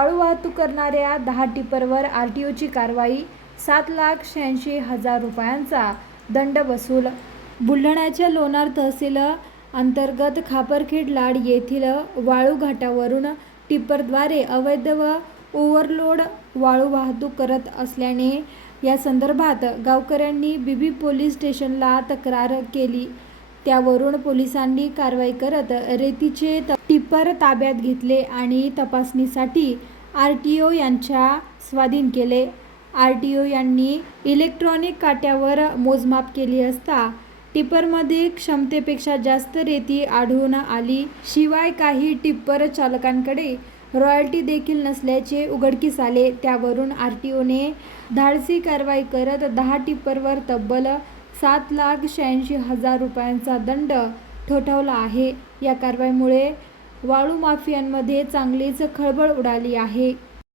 वाळू वाहतूक करणाऱ्या 10 टिप्परवर आरटीओची कारवाई, 7,86,000 रुपयांचा दंड वसूल। बुलढाण्याच्या लोणार तहसील अंतर्गत खापरखेड लाड येथील वाळू घाटावरून टिप्परद्वारे अवैध व ओव्हरलोड वाळू वाहतूक करत असल्याने या संदर्भात गावकऱ्यांनी बीबी पोलीस स्टेशनला तक्रार केली। त्यावरून पोलिसांनी कारवाई करत रेतीचे टिप्पर ताब्यात घेतले आणि तपासणीसाठी आरटीओ यांच्या स्वाधीन केले। आरटीओ यांनी इलेक्ट्रॉनिक काट्यावर मोजमाप केली असता टिप्परमध्ये क्षमतेपेक्षा जास्त रेती आढळून आली। शिवाय काही टिप्पर चालकांकडे रॉयल्टी देखील नसल्याचे उघडकीस आले। त्यावरून आरटीओने धाडसी कारवाई करत 10 टिप्परवर तब्बल 7,86,000 रुपयांचा दंड ठोठावला आहे। या कारवाईमुळे वाळू माफियांमध्ये चांगलीच खळबळ उडाली आहे।